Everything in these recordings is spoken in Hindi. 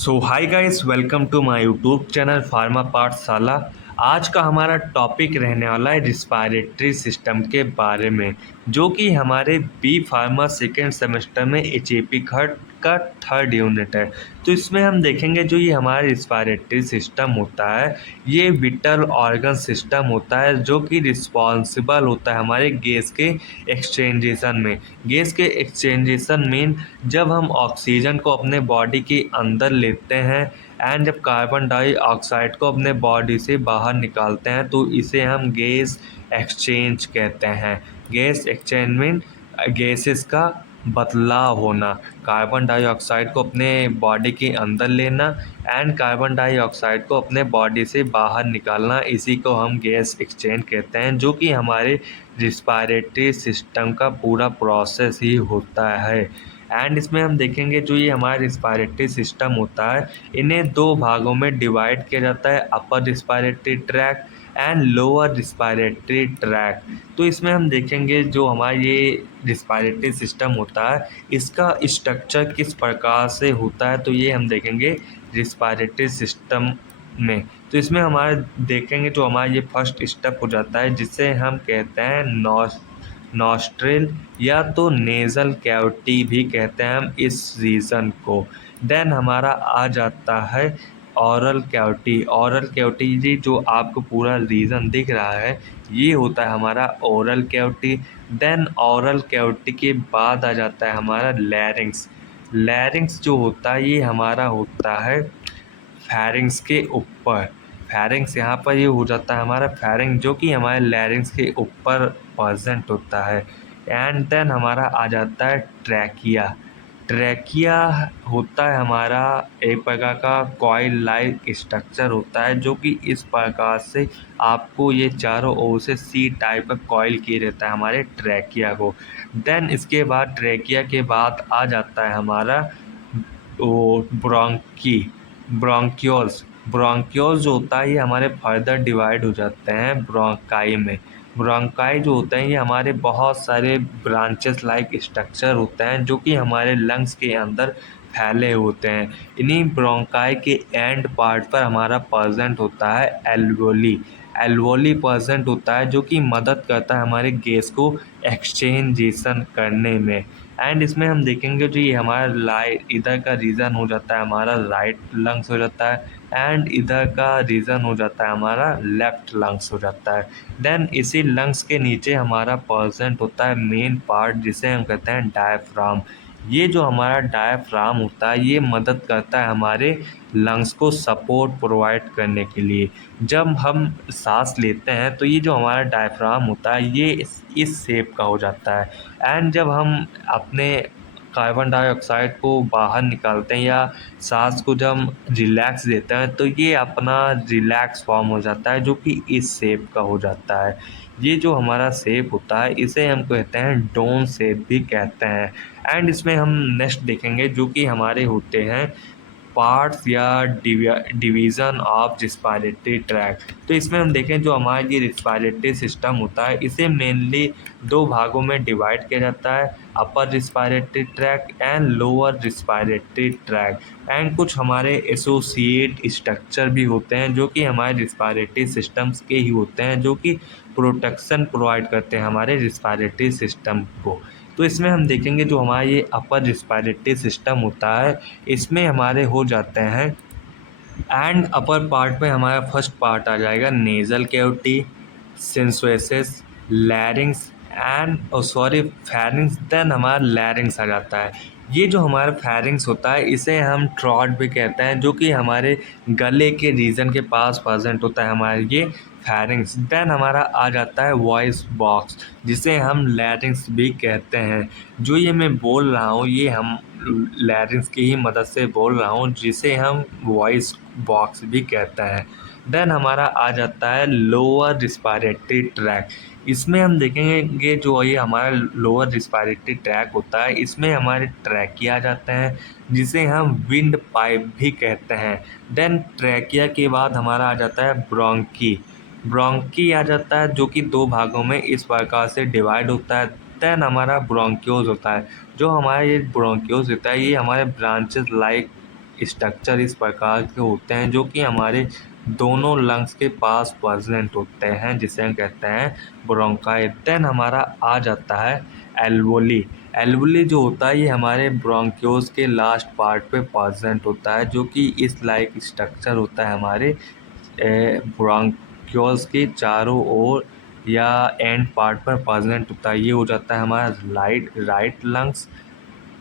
So hi guys, welcome to my YouTube channel pharma Pathshala. आज का हमारा टॉपिक रहने वाला है रिस्पायरेटरी सिस्टम के बारे में, जो कि हमारे बी फार्मा सेकेंड सेमेस्टर में एचएपी खट का थर्ड यूनिट है। तो इसमें हम देखेंगे जो ये हमारा रिस्पायरेटरी सिस्टम होता है, ये विटल ऑर्गन सिस्टम होता है जो कि रिस्पॉन्सिबल होता है हमारे गैस के एक्सचेंजेशन में। गैस के एक्सचेंजेशन मीन जब हम ऑक्सीजन को अपने बॉडी के अंदर लेते हैं एंड जब कार्बन डाइऑक्साइड को अपने बॉडी से बाहर निकालते हैं तो इसे हम गैस एक्सचेंज कहते हैं। गैस एक्सचेंज मीन गैसेस का बदलाव होना, कार्बन डाइऑक्साइड को अपने बॉडी के अंदर लेना एंड कार्बन डाइऑक्साइड को अपने बॉडी से बाहर निकालना, इसी को हम गैस एक्सचेंज कहते हैं, जो कि हमारे रिस्पायरेटरी सिस्टम का पूरा प्रोसेस ही होता है। एंड इसमें हम देखेंगे जो ये हमारा रिस्पायरेटरी सिस्टम होता है, इन्हें दो भागों में डिवाइड किया जाता है, upper respiratory tract and lower respiratory tract. तो इसमें हम देखेंगे जो हमारा ये रिस्पायरेटरी सिस्टम होता है, इसका स्ट्रक्चर किस प्रकार से होता है, तो ये हम देखेंगे रिस्पायरेटरी सिस्टम में। तो इसमें हमारा देखेंगे जो हमारा ये फर्स्ट स्टेप हो जाता है, जिसे हम कहते हैं नॉस्ट्रिल या तो नेज़ल कैविटी भी कहते हैं हम इस रीजन को। देन हमारा आ जाता है ऑरल कैविटी। ऑरल कैविटी जी जो आपको पूरा रीजन दिख रहा है, ये होता है हमारा oral cavity. Then oral cavity के बाद आ जाता है हमारा लैरिंग्स। लैरिंग्स जो होता है ये हमारा होता है फेरिंग्स के ऊपर। फेरिंग्स यहाँ पर ये हो जाता है हमारा फेरिंग, जो कि हमारे लैरिंग्स के ऊपर प्रेजेंट होता है। एंड देन हमारा आ जाता है ट्रैकिया। ट्रैकिया होता है हमारा एक प्रकार का कॉइल लाइक स्ट्रक्चर होता है, जो कि इस प्रकार से आपको ये चारों ओर से सी टाइप का कॉइल किए रहता है हमारे ट्रैकिया को। देन इसके बाद ट्रैकिया के बाद आ जाता है हमारा वो ब्रोंक्योल्स। ब्रोंक्योल्स जो होता है ये हमारे फर्दर डिवाइड हो जाते हैं ब्रोंकाई में। ब्रोंकाई जो होते हैं ये हमारे बहुत सारे ब्रांचेस लाइक स्ट्रक्चर होते हैं, जो कि हमारे लंग्स के अंदर फैले होते हैं। इन्हीं ब्रोंकाई के एंड पार्ट पर हमारा प्रेजेंट होता है एल्वोली। एल्वोली प्रेजेंट होता है, जो कि मदद करता है हमारे गैस को एक्सचेंजेशन करने में। एंड इसमें हम देखेंगे जो ये हमारा इधर का रीज़न हो जाता है हमारा राइट लंग्स हो जाता है, एंड इधर का रीज़न हो जाता है हमारा लेफ्ट लंग्स हो जाता है। देन इसी लंग्स के नीचे हमारा प्रेजेंट होता है मेन पार्ट, जिसे हम कहते हैं डायफ्राम। ये जो हमारा डायफ्राम होता है ये मदद करता है हमारे लंग्स को सपोर्ट प्रोवाइड करने के लिए। जब हम सांस लेते हैं तो ये जो हमारा डायफ्राम होता है ये इस शेप का हो जाता है। एंड जब हम अपने कार्बन डाइऑक्साइड को बाहर निकालते हैं या सांस को जब हम रिलैक्स देते हैं तो ये अपना रिलैक्स फॉर्म हो जाता है, जो कि इस शेप का हो जाता है। ये जो हमारा शेप होता है इसे हम कहते हैं डोम शेप भी कहते हैं। एंड इसमें हम नेक्स्ट देखेंगे जो कि हमारे होते हैं पार्ट्स या डिवीज़न ऑफ रिस्पायरेटरी ट्रैक। तो इसमें हम देखें जो हमारा ये रिस्पायरेटरी सिस्टम होता है इसे मेनली दो भागों में डिवाइड किया जाता है, upper respiratory tract and lower respiratory tract. And कुछ हमारे एसोसिएट स्ट्रक्चर भी होते हैं जो कि हमारे रिस्पायरेटरी सिस्टम्स के ही होते हैं, जो कि प्रोटेक्शन प्रोवाइड करते हैं हमारे रिस्पायरेटरी सिस्टम को। तो इसमें हम देखेंगे जो हमारा ये अपर रिस्पायरेटरी सिस्टम होता है इसमें हमारे हो जाते हैं एंड अपर पार्ट में हमारा फर्स्ट पार्ट आ जाएगा nasal cavity, synthesis, larynx and pharynx. Then हमारा लैरिंग्स आ जाता है। ये जो हमारा फेरिंग्स होता है इसे हम ट्रॉट भी कहते हैं, जो कि हमारे गले के रीजन के पास प्रेजेंट होता है हमारे ये फेरिंग्स। देन हमारा आ जाता है वॉइस बॉक्स, जिसे हम लैरिंग्स भी कहते हैं। जो ये मैं बोल रहा हूँ ये हम लैरिंग्स की ही मदद से बोल रहा हूँ, जिसे हम वॉइस बॉक्स भी कहते हैं। देन हमारा आ जाता है लोअर रिस्पायरेटरी ट्रैक। इसमें हम देखेंगे जो ये हमारा लोअर रिस्पायरेटरी ट्रैक होता है इसमें हमारे ट्रैकिया आ जाते हैं, जिसे हम विंड पाइप भी कहते हैं। देन ट्रैकिया के बाद हमारा आ जाता है ब्रोंकी। ब्रोंकी आ जाता है, जो कि दो भागों में इस प्रकार से डिवाइड होता है। देन हमारा ब्रोंक्योज होता है। जो हमारा ये ब्रोंक्योज होता है ये हमारे ब्रांचेस लाइक स्ट्रक्चर इस प्रकार के होते हैं जो कि हमारे दोनों लंग्स के पास प्रेजेंट होते हैं, जिसे हम कहते हैं ब्रोंकाई। देन हमारा आ जाता है एल्वोली। एल्वोली जो होता है ये हमारे ब्रोंक्योस के लास्ट पार्ट पे प्रेजेंट होता है, जो कि इस लाइक स्ट्रक्चर होता है हमारे ब्रोंक्योस के चारों ओर या एंड पार्ट पर प्रेजेंट होता है। ये हो जाता है हमारा राइट लंग्स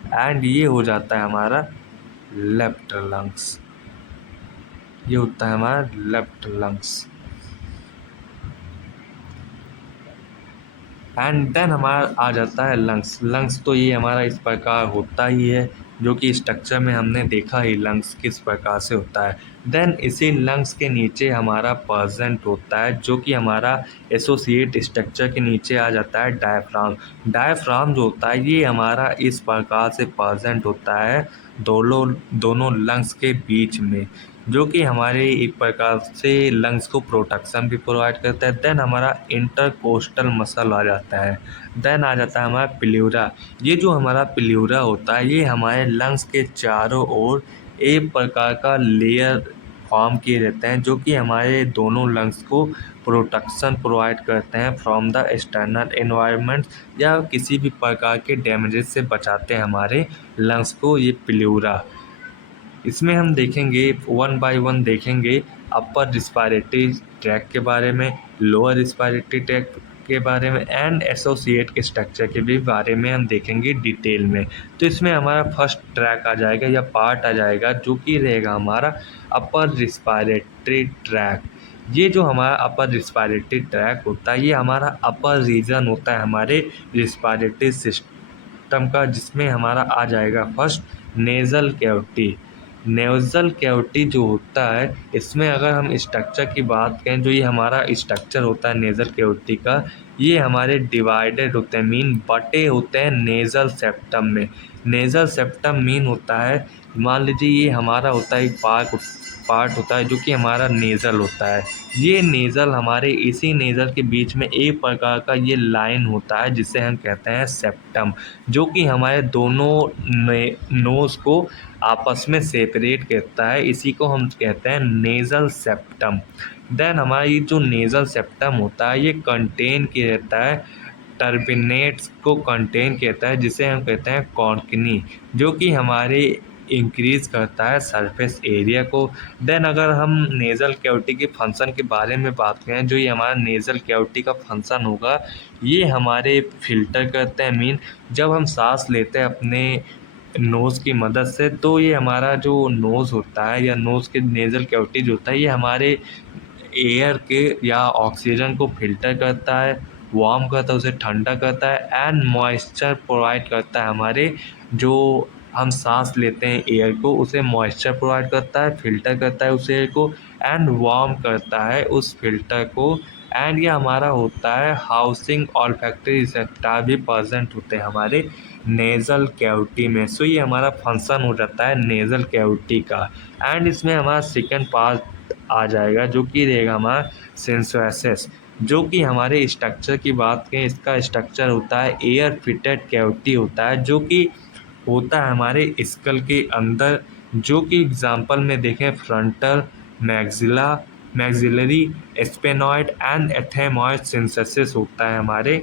एंड ये हो जाता है हमारा लेफ्ट लंग्स। ये होता है हमारा लेफ्ट लंग्स। एंड देन हमारा आ जाता है लंग्स। लंग्स तो ये हमारा इस प्रकार होता ही है, जो कि स्ट्रक्चर में हमने देखा ही लंग्स किस प्रकार से होता है। देन इसी लंग्स के नीचे हमारा प्रेजेंट होता है, जो कि हमारा एसोसिएट स्ट्रक्चर के नीचे आ जाता है डायफ्राम। डायफ्राम जो होता है ये हमारा इस प्रकार से प्रेजेंट होता है दोनों दोनों लंग्स के बीच में, जो कि हमारे एक प्रकार से लंग्स को प्रोटेक्शन भी प्रोवाइड करता है। देन हमारा इंटरकोस्टल मसल आ जाता है। देन आ जाता है हमारा प्ल्यूरा। ये जो हमारा प्ल्यूरा होता है ये हमारे लंग्स के चारों ओर एक प्रकार का लेयर फॉर्म किए रहते हैं, जो कि हमारे दोनों लंग्स को प्रोटेक्शन प्रोवाइड करते हैं फ्रॉम द एक्सटर्नल एनवायरनमेंट या किसी भी प्रकार के डैमेजेस से बचाते हैं हमारे लंग्स को ये प्ल्यूरा। इसमें हम देखेंगे वन बाय वन देखेंगे अपर रिस्पायरेटरी ट्रैक के बारे में, लोअर रिस्पायरेटरी ट्रैक के बारे में एंड एसोसिएट के स्ट्रक्चर के भी बारे में हम देखेंगे डिटेल में। तो इसमें हमारा फर्स्ट ट्रैक आ जाएगा या पार्ट आ जाएगा, जो कि रहेगा हमारा अपर रिस्पायरेटरी ट्रैक। ये जो हमारा अपर रिस्पायरेटरी ट्रैक होता है ये हमारा अपर रीजन होता है हमारे रिस्पायरेटरी सिस्टम का, जिसमें हमारा आ जाएगा first nasal cavity. Nasal cavity जो होता है इसमें अगर हम स्ट्रक्चर की बात करें, जो ये हमारा स्ट्रक्चर होता है नेज़ल कैविटी का, ये हमारे डिवाइडेड होते हैं, मीन बटे होते हैं नेज़ल सेप्टम में। नेज़ल सेप्टम मीन होता है, मान लीजिए ये हमारा होता है एक पार्ट होता है जो कि हमारा नेज़ल होता है। ये नेज़ल हमारे इसी नेज़ल के बीच में एक प्रकार का ये लाइन होता है जिसे हम कहते हैं सेप्टम, जो कि हमारे दोनों नोज़ को आपस में सेपरेट करता है। इसी को हम कहते हैं नेज़ल सेप्टम। देन हमारा ये जो नेज़ल सेप्टम होता है ये कंटेन किया रहता है टर्बिनेट्स को कंटेन करता है, जिसे हम कहते हैं कॉन्कनी, जो कि हमारे इंक्रीज करता है सरफेस एरिया को। देन अगर हम नेज़ल कैविटी के फंक्शन के बारे में बात करें, जो ये हमारा नेज़ल कैविटी का फंक्शन होगा ये हमारे फिल्टर करते हैं, मीन जब हम सांस लेते हैं अपने नोज़ की मदद से, तो ये हमारा जो नोज़ होता है या नोज़ के नेज़ल कैविटी जो होता है ये हमारे एयर के या ऑक्सीजन को फिल्टर करता है, वार्म करता है, उसे ठंडा करता है एंड मॉइस्चर प्रोवाइड करता है। हमारे जो हम सांस लेते हैं एयर को उसे मॉइस्चर प्रोवाइड करता है, फिल्टर करता है उस एयर को एंड वार्म करता है उस फिल्टर को। एंड ये हमारा होता है हाउसिंग ऑल्फैक्टरी रिसेप्टर भी प्रेजेंट होते हैं हमारे नेज़ल कैविटी में। सो ये हमारा फंक्शन हो जाता है नेज़ल कैविटी का। एंड इसमें हमारा सेकंड पार्ट आ जाएगा जो कि रहेगा हमारा सिंथेसिस, जो कि हमारे स्ट्रक्चर की बात करें इसका स्ट्रक्चर होता है एयर फिटेड कैविटी होता है, जो कि होता है हमारे स्कल के अंदर, जो कि एग्जांपल में देखें frontal, maxillary, स्पेनॉइड and ethmoid synthesis होता है हमारे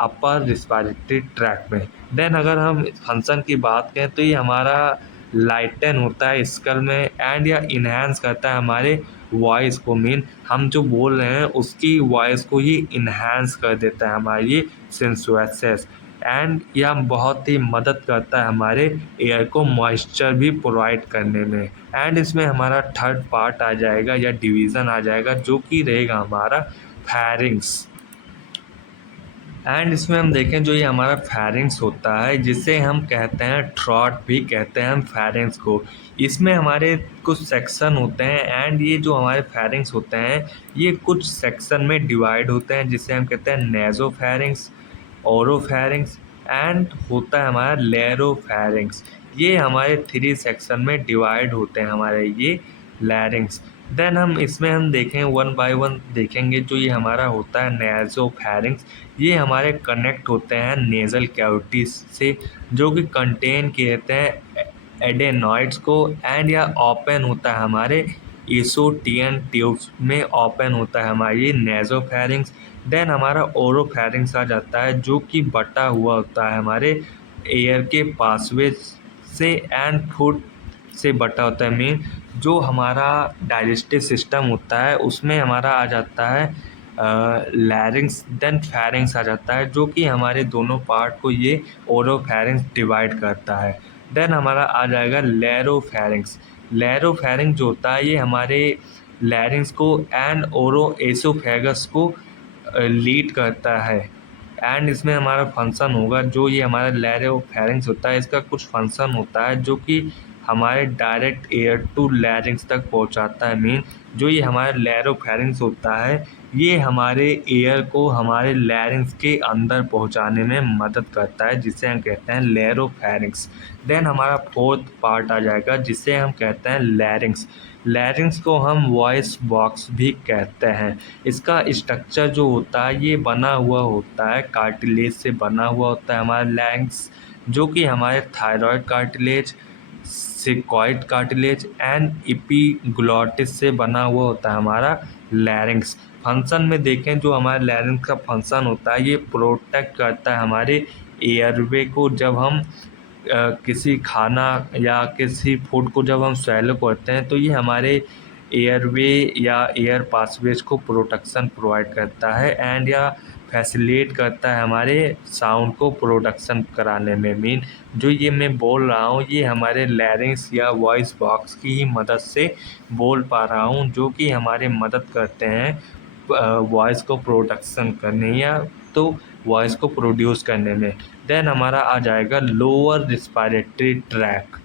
अपर रिस्पायरेटरी ट्रैक में। देन अगर हम फंक्शन की बात करें तो ये हमारा लाइटन होता है स्कल में एंड या इन्हांस करता है हमारे वॉइस को, मीन हम जो बोल रहे हैं उसकी वॉइस को ये इन्हांस कर देता है हमारी ये सेंसुएसेस। एंड यह बहुत ही मदद करता है हमारे एयर को मॉइस्चर भी प्रोवाइड करने में। एंड इसमें हमारा थर्ड पार्ट आ जाएगा या डिवीज़न आ जाएगा जो कि रहेगा हमारा फैरिंग्स। एंड इसमें हम देखें जो ये हमारा फैरिंग्स होता है जिसे हम कहते हैं थ्रॉट भी कहते हैं हम फैरिंग्स को। इसमें हमारे कुछ सेक्शन होते हैं एंड ये जो हमारे फैरिंग्स होते हैं ये कुछ सेक्शन में डिवाइड होते हैं, जिसे हम कहते हैं नेज़ोफैरिंग्स, ओरोफैरिंग्स एंड होता है हमारा लेरोफैरिंग्स। ये हमारे 3 सेक्शन में डिवाइड होते हैं हमारे ये लैरिंग्स। देन हम देखें वन बाय वन देखेंगे। जो ये हमारा होता है नेज़ोफैरिंग्स, ये हमारे कनेक्ट होते हैं नेज़ल कैविटी से, जो कि कंटेन किए रहते हैं एडेनॉइड्स को, एंड या ओपन होता है हमारे ईसोटियन ट्यूब्स में ओपन होता है हमारी नेजोफेरिंग्स। देन हमारा ओरोफेरिंग्स आ जाता है जो कि बटा हुआ होता है हमारे एयर के पासवे से एंड फूड से बटा होता है। मेन जो हमारा डाइजेस्टिव सिस्टम होता है उसमें हमारा आ जाता है लैरिंग्स, देन फेरिंग्स आ जाता है जो कि हमारे दोनों पार्ट को ये ओरोफेरिंग्स डिवाइड करता है। देन हमारा आ जाएगा लेरोफेरिंग्स। लेरोफेरिंग जो होता है ये हमारे लैरिंग्स को एंड ओरो एसोफेगस को लीड करता है। एंड इसमें हमारा फंक्शन होगा जो ये हमारा लेरोफेरिंग्स होता है, इसका कुछ फंक्शन होता है जो कि हमारे डायरेक्ट एयर टू लैरिंग्स तक पहुंचाता है। मीन जो ये हमारा लेरोफेरिंग्स होता है ये हमारे एयर को हमारे लैरिंग्स के अंदर पहुंचाने में मदद करता है, जिसे हम कहते हैं लेरोफेरिंग्स। देन हमारा फोर्थ पार्ट आ जाएगा जिसे हम कहते हैं लैरिंग्स। लैरिंग्स को हम वॉइस बॉक्स भी कहते हैं। इसका स्ट्रक्चर जो होता है ये बना हुआ होता है कार्टिलेज से बना हुआ होता है हमारा लैरिंग्स, जो कि हमारे thyroid cartilage, cricoid cartilage and epiglottis से बना हुआ होता है हमारा लैरिंग्स। फंक्शन में देखें जो हमारे लैरिंग्स का फंक्शन होता है ये प्रोटेक्ट करता है हमारे एयरवे को। जब हम किसी खाना या किसी फूड को जब हम स्वैलो करते हैं तो ये हमारे एयरवे या एयर पासवेज को प्रोटेक्शन प्रोवाइड करता है एंड या फैसिलिटेट करता है हमारे साउंड को प्रोडक्शन कराने में। मीन जो ये मैं बोल रहा हूँ ये हमारे लैरिंग्स या वॉइस बॉक्स की ही मदद से बोल पा रहा हूँ, जो कि हमारे मदद करते हैं वॉइस को प्रोडक्शन करने या तो वॉइस को प्रोड्यूस करने में। देन हमारा आ जाएगा lower respiratory track.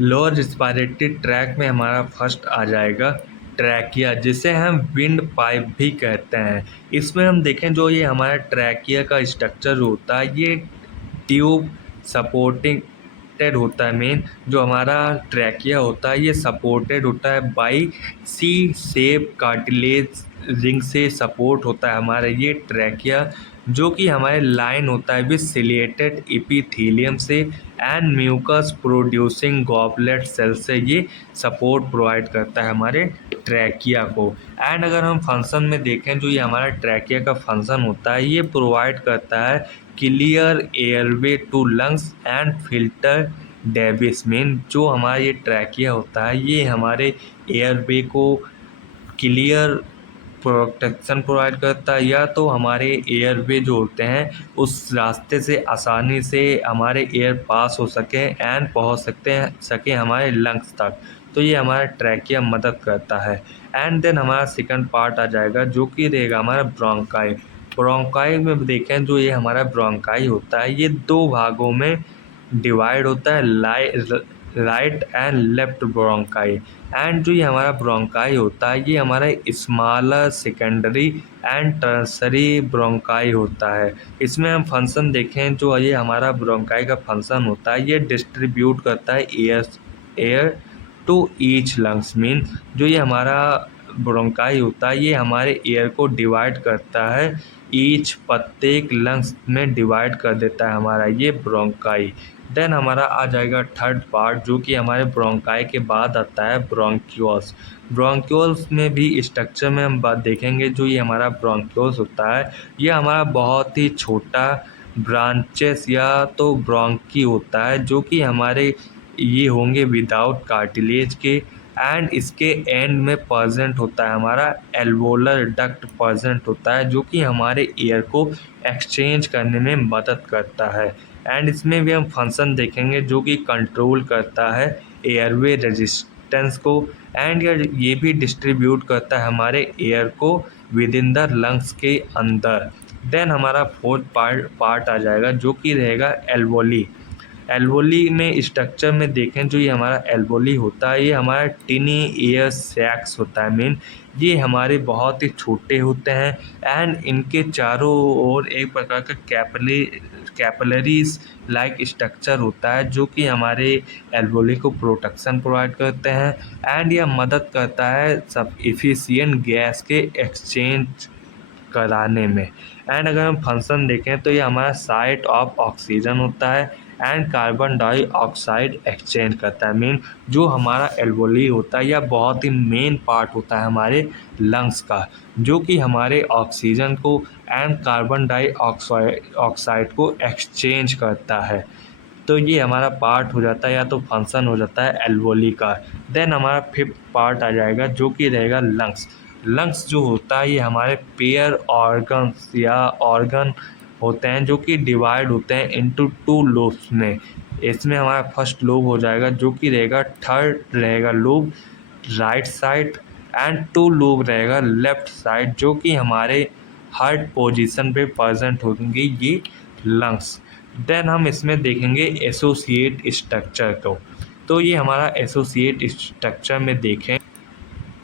Lower respiratory track में हमारा फर्स्ट आ जाएगा ट्रैकिया, जिसे हम विंड पाइप भी कहते हैं। इसमें हम देखें जो ये हमारा ट्रैकिया का स्ट्रक्चर होता है ये ट्यूब सपोर्टेड होता है। मेन जो हमारा ट्रैकिया होता है ये सपोर्टेड होता है by C shape cartilage ring से सपोर्ट होता है हमारा ये ट्रैकिया, जो कि हमारे लाइन होता है विद सिलिएटेड एपिथेलियम से and mucus producing goblet cell से ये सपोर्ट प्रोवाइड करता है हमारे ट्रैकिया को। एंड अगर हम फंक्शन में देखें जो ये हमारा ट्रैकिया का फंक्शन होता है ये प्रोवाइड करता है clear airway to lungs and filter debris. Mean जो हमारा ये ट्रैकिया होता है ये हमारे एयरवे को क्लियर प्रोटेक्शन प्रोवाइड करता है या तो हमारे एयरवे जो होते हैं उस रास्ते से आसानी से हमारे एयर पास हो सके एंड पहुंच सके हमारे लंग्स तक। तो ये हमारा ट्रैकिया मदद करता है। एंड देन हमारा सेकंड पार्ट आ जाएगा जो कि रहेगा हमारा ब्रोंकाई। ब्रोंकाई में देखें जो ये हमारा ब्रोंकाई होता है ये दो भागों में डिवाइड होता है, right and left bronchi. And जो ये हमारा ब्रोंकाई होता है ये हमारा smaller secondary and tertiary bronchi होता है। इसमें हम फंक्शन देखें जो ये हमारा ब्रोंकाई का फंक्शन होता है ये डिस्ट्रीब्यूट करता है air to each lungs. Mean जो ये हमारा ब्रोंकाई होता है ये हमारे एयर को डिवाइड करता है, ईच प्रत्येक लंग्स में डिवाइड कर देता है हमारा ये ब्रोंकाई। देन हमारा आ जाएगा थर्ड पार्ट जो कि हमारे ब्रोंकाई के बाद आता है ब्रोंक्यूल्स। ब्रोंक्यूल्स में भी स्ट्रक्चर में हम बात देखेंगे जो ये हमारा ब्रोंक्यूल्स होता है ये हमारा बहुत ही छोटा ब्रांचेस या तो ब्रोंकी होता है जो कि हमारे ये होंगे विदाउट कार्टिलेज के। एंड इसके एंड में प्रेजेंट होता है हमारा एल्वोलर डक्ट प्रेजेंट होता है जो कि हमारे एयर को एक्सचेंज करने में मदद करता है। एंड इसमें भी हम फंक्शन देखेंगे जो कि कंट्रोल करता है एयरवे रेजिस्टेंस को एंड ये भी डिस्ट्रीब्यूट करता है हमारे एयर को विद इन द लंग्स के अंदर। देन हमारा फोर्थ पार्ट आ जाएगा जो कि रहेगा एल्वोली। एल्वोली में स्ट्रक्चर में देखें जो ये हमारा एल्वोली होता है ये हमारा टिनी एयर सैक्स होता है। मीन ये हमारे बहुत ही छोटे होते हैं एंड इनके चारों ओर एक प्रकार का कैपिलरीज लाइक स्ट्रक्चर होता है जो कि हमारे एल्वोली को प्रोटेक्शन प्रोवाइड करते हैं एंड यह मदद करता है सब एफिशिएंट गैस के एक्सचेंज कराने में। एंड अगर हम फंक्शन देखें तो ये हमारा साइट ऑफ ऑक्सीजन होता है एंड कार्बन डाइऑक्साइड एक्सचेंज करता है। मीन जो हमारा एल्वोली होता है या बहुत ही मेन पार्ट होता है हमारे लंग्स का, जो कि हमारे ऑक्सीजन को एंड कार्बन डाइऑक्साइड को एक्सचेंज करता है। तो ये हमारा पार्ट हो जाता है या तो फंक्शन हो जाता है एल्वोली का। देन हमारा फिफ्थ पार्ट आ जाएगा जो कि रहेगा लंग्स। लंग्स जो होता है ये हमारे पेयर ऑर्गन्स या ऑर्गन होते हैं जो कि डिवाइड होते हैं इनटू टू लोब्स में। इसमें हमारा फर्स्ट लोब हो जाएगा जो कि रहेगा थर्ड रहेगा lobe right side and two lobe रहेगा लेफ्ट साइड, जो कि हमारे हार्ट पोजीशन पे प्रेजेंट होंगे ये लंग्स। देन हम इसमें देखेंगे एसोसिएट स्ट्रक्चर को। तो ये हमारा एसोसिएट स्ट्रक्चर में देखें,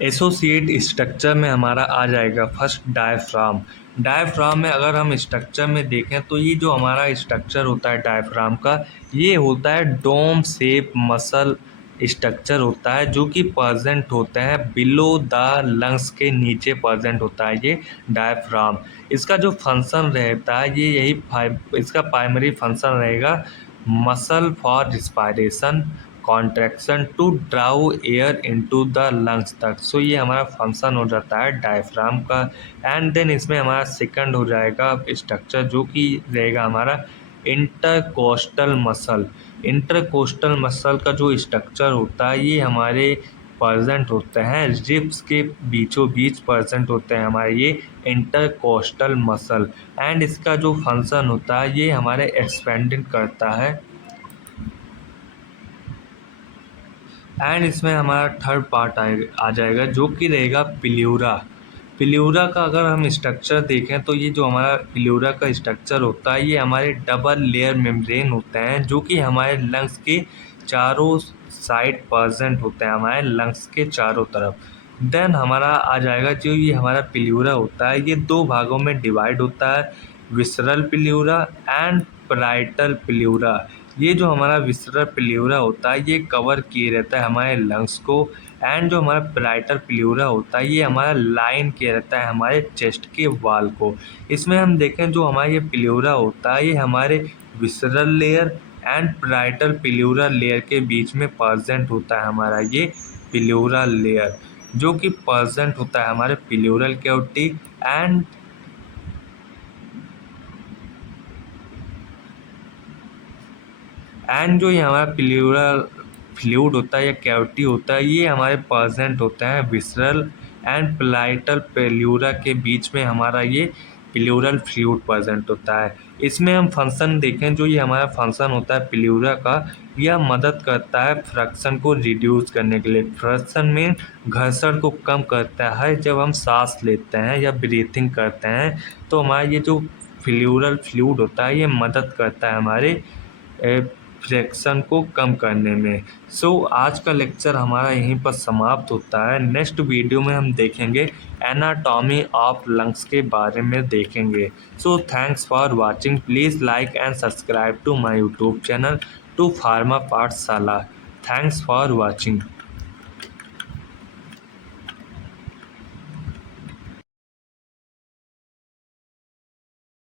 एसोसिएट स्ट्रक्चर में हमारा आ जाएगा फर्स्ट डायफ्राम। डायफ्राम में अगर हम स्ट्रक्चर में देखें तो ये जो हमारा स्ट्रक्चर होता है डायफ्राम का, ये होता है डोम शेप मसल स्ट्रक्चर होता है जो कि प्रेजेंट होता है बिलो द लंग्स के नीचे प्रेजेंट होता है ये डायफ्राम। इसका जो फंक्शन रहता है ये इसका प्राइमरी फंक्शन रहेगा muscle for respiration contraction to draw air into the lungs तक। सो ये हमारा फंक्शन हो जाता है डायफ्राम का। एंड देन इसमें हमारा सेकंड हो जाएगा स्ट्रक्चर जो कि रहेगा हमारा इंटरकोस्टल मसल। इंटरकोस्टल मसल का जो स्ट्रक्चर होता है ये हमारे प्रेजेंट होते हैं रिब्स के बीचों बीच प्रेजेंट होते हैं हमारे ये इंटरकोस्टल मसल। एंड इसका जो फंक्शन होता है ये हमारे एक्सपेंडिंग करता है। एंड इसमें हमारा थर्ड पार्ट आ जाएगा जो कि रहेगा प्ल्यूरा। प्ल्यूरा का अगर हम स्ट्रक्चर देखें तो ये जो हमारा प्ल्यूरा का स्ट्रक्चर होता है ये हमारे डबल लेयर मेम्ब्रेन होते हैं जो कि हमारे लंग्स के चारों साइड प्रेजेंट होते हैं हमारे लंग्स के चारों तरफ। देन हमारा आ जाएगा जो ये हमारा प्ल्यूरा होता है ये दो भागों में डिवाइड होता है, विसरल प्ल्यूरा एंड पैराइटल प्ल्यूरा। ये जो हमारा विसरल प्ल्यूरा होता है ये कवर किए रहता है हमारे लंग्स को। एंड जो हमारा पैराइटल प्ल्यूरा होता है ये हमारा लाइन किया रहता है हमारे चेस्ट के वाल को। इसमें हम देखें जो हमारा ये प्ल्यूरा होता है ये हमारे visceral layer and parietal pleura layer के बीच में प्रेजेंट होता है हमारा ये प्ल्यूरा लेयर, जो कि प्रेजेंट होता है हमारे प्ल्यूरल कैविटी। एंड जो ये हमारा प्ल्यूरल फ्लूइड होता है या कैविटी होता है ये हमारे प्रेजेंट होता है विसरल एंड पैराइटल प्ल्यूरा के बीच में हमारा ये प्ल्यूरल फ्लूइड प्रेजेंट होता है। इसमें हम फंक्शन देखें जो ये हमारा फंक्शन होता है प्ल्यूरा का, यह मदद करता है फ्रिक्शन को रिड्यूस करने के लिए। फ्रिक्शन में घर्षण को कम करता है जब हम सांस लेते हैं या ब्रीथिंग करते हैं, तो हमारा ये जो प्ल्यूरल फ्लूइड होता है ये मदद करता है हमारे फ्रिक्शन को कम करने में। सो आज का लेक्चर हमारा यहीं पर समाप्त होता है। नेक्स्ट वीडियो में हम देखेंगे एनाटॉमी ऑफ लंग्स के बारे में देखेंगे। So thanks for watching. Please like and subscribe to my YouTube channel to pharma Pathshala. Thanks for watching.